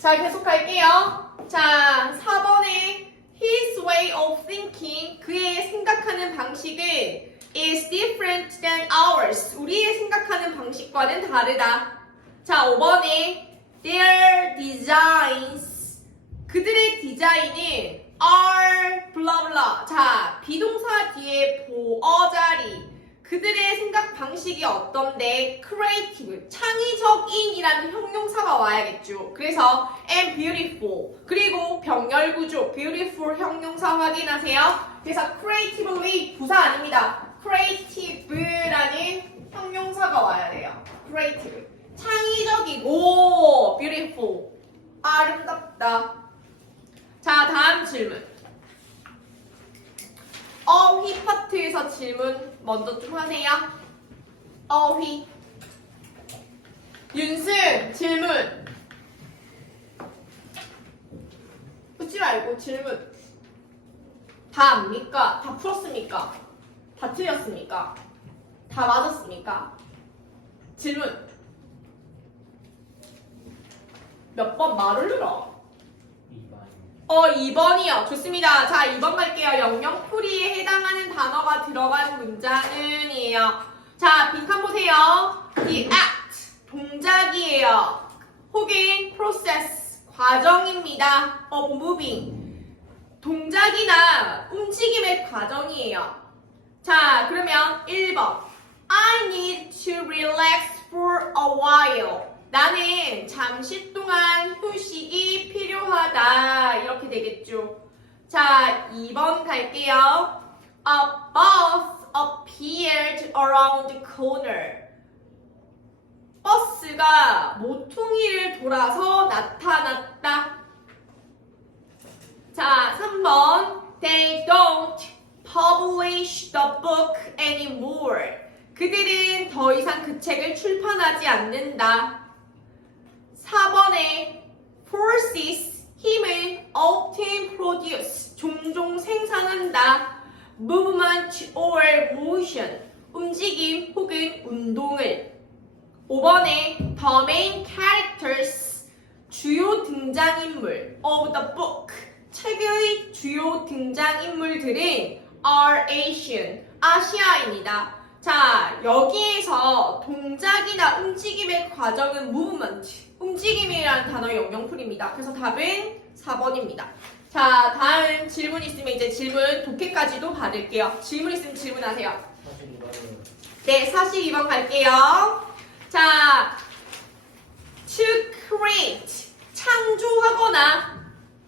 자, 계속 갈게요. 자, 4번에 his way of thinking, 그의 생각하는 방식은 is different than ours. 우리의 생각하는 방식과는 다르다. 자, 5번에 their designs, 그들의 디자인은 are blah blah. 자, 비동사 뒤에 보어 자리. 그들의 생각 방식이 어떤데 creative, 창의적 인이라는 형용사가 와야겠죠. 그래서 and beautiful 그리고 병렬 구조 beautiful 형용사 확인하세요. 그래서 creatively 부사 아닙니다. creative라는 형용사가 와야 돼요. creative 창의적이고 beautiful 아름답다. 자 다음 질문. 어휘 파트에서 질문 먼저 좀 하세요. 어휘. 윤승 질문. 붙지 말고 질문. 다 압니까? 다 풀었습니까? 다 틀렸습니까? 다 맞았습니까? 질문. 몇 번 말을 들어? 어, 2번이요. 좋습니다. 자, 2번 갈게요. 영영풀이에 해당하는 단어가 들어간 문장은이에요. 자, 빈칸 보세요. The act, 동작이에요. 혹은 process, 과정입니다. of moving, 동작이나 움직임의 과정이에요. 자, 그러면 1번. I need to relax for a while. 나는 잠시 동안 휴식이 필요하다. 이렇게 되겠죠. 자, 2번 갈게요. A bus appeared around the corner. 버스가 모퉁이를 돌아서 나타났다. 자, 3번. They don't publish the book anymore. 그들은 더 이상 그 책을 출판하지 않는다. 4번에 forces 힘을 often produce 종종 생산한다. movement or motion 움직임 혹은 운동을 5번에 the main characters 주요 등장인물 of the book 책의 주요 등장인물들은 are Asian 아시아인이다. 자, 여기에서 동작이나 움직임의 과정은 movement, 움직임이라는 단어의 영영풀입니다. 그래서 답은 4번입니다. 자, 다음 질문 있으면 이제 질문 독해까지도 받을게요. 질문 있으면 질문하세요. 네, 42번 갈게요. 자, to create, 창조하거나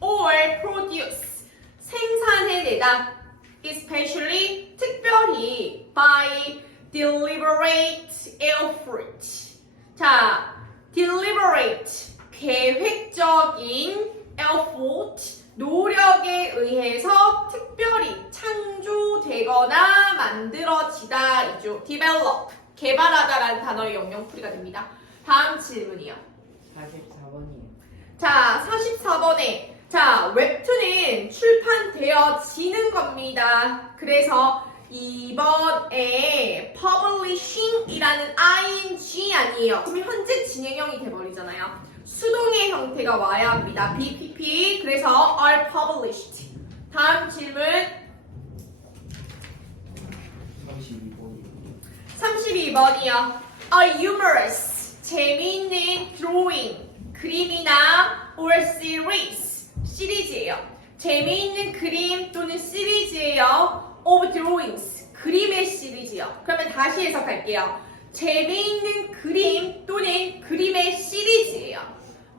or produce, 생산해내다. especially 특별히 by deliberate effort. 자, deliberate 계획적인 effort 노력에 의해서 특별히 창조되거나 만들어지다이죠. develop 개발하다라는 단어의 영영풀이가 됩니다. 다음 질문이요. 44번이요. 자, 44번에 자, 웹툰은 출판되어지는 겁니다. 그래서 2번 에 publishing이라는 ing 아니에요. 그럼 현재 진행형이 돼버리잖아요. 수동의 형태가 와야 합니다. BPP 그래서 are published. 다음 질문 32번이요. 32번이요. A humorous 재미있는 drawing 그림이나 or series 시리즈예요. 재미있는 그림 또는 시리즈예요. of drawings 그림의 시리즈요. 그러면 다시 해석할게요. 재미있는 그림 또는 그림의 시리즈예요.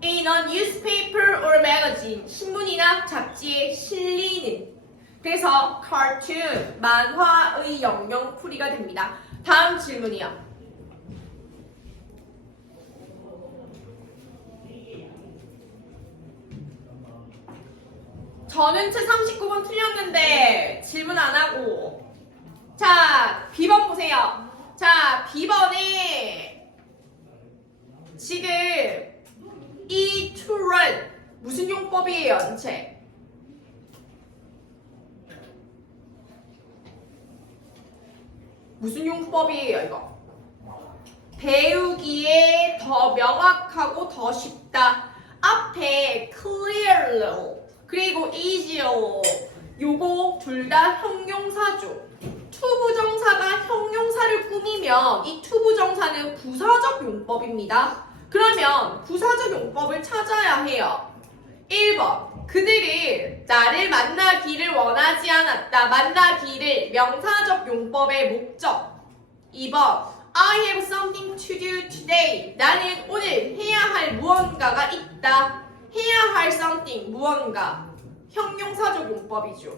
In a newspaper or magazine 신문이나 잡지에 실리는 그래서 cartoon 만화의 영영풀이가 됩니다. 다음 질문이요. 저는 채 39번 틀렸는데 질문 안 하고 자 B번 보세요. 자 B번에 지금 이 to를 무슨 용법이에요, 연체? 무슨 용법이에요, 이거? 배우기에 더 명확하고 더 쉽다. 앞에 early 그리고 easier 요거 둘 다 형용사죠. 투부정사가 형용사를 꾸미면 이 투부정사는 부사적 용법입니다. 그러면 부사적 용법을 찾아야 해요. 1번 그들이 나를 만나기를 원하지 않았다. 만나기를 명사적 용법의 목적 2번 I have something to do today. 나는 오늘 해야 할 무언가가 있다. 해야 할 something 무언가 형용사적 용법이죠.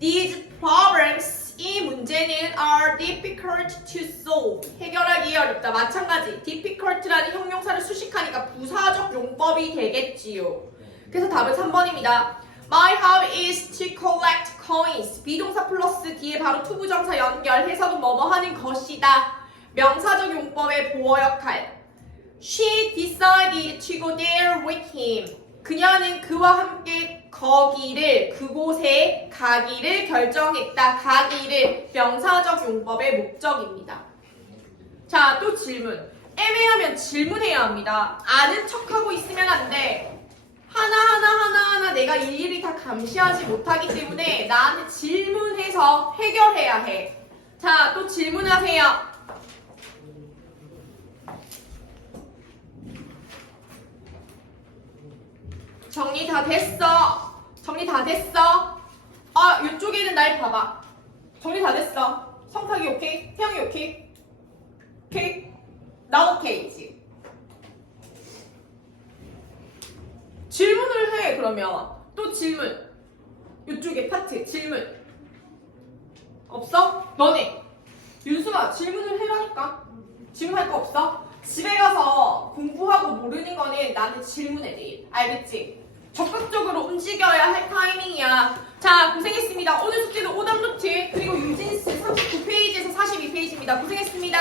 These problems 이 문제는 are difficult to solve 해결하기 어렵다. 마찬가지 difficult라는 형용사를 수식하니까 부사적 용법이 되겠지요. 그래서 답은 3번입니다. My hobby is to collect coins. 비동사 플러스 뒤에 바로 투부정사 연결해서도 뭐뭐 하는 것이다. 명사적 용법의 보어 역할. She decided to go there with him. 그녀는 그와 함께 거기를 그곳에 가기를 결정했다. 가기를 명사적 용법의 목적입니다. 자, 또 질문. 애매하면 질문해야 합니다. 아는 척하고 있으면 안 돼. 하나하나 하나하나 내가 일일이 다 감시하지 못하기 때문에 나한테 질문해서 해결해야 해. 자, 또 질문하세요. 정리 다 됐어. 정리 다 됐어. 아, 이쪽에는 날 봐봐. 정리 다 됐어. 성탁이 오케이? 태영이 오케이? 오케이? 나 오케이지. 질문을 해 그러면 또 질문. 이쪽에 파트 질문. 없어? 너네. 윤수아 질문을 해라니까. 질문할 거 없어? 집에 가서 공부하고 모르는 거는 나한테 질문해 돼. 알겠지? 적극적으로 움직여야 할 타이밍이야. 자, 고생했습니다. 오늘 숙제는 오답 노트 그리고 유진스 39페이지에서 42페이지입니다. 고생했습니다.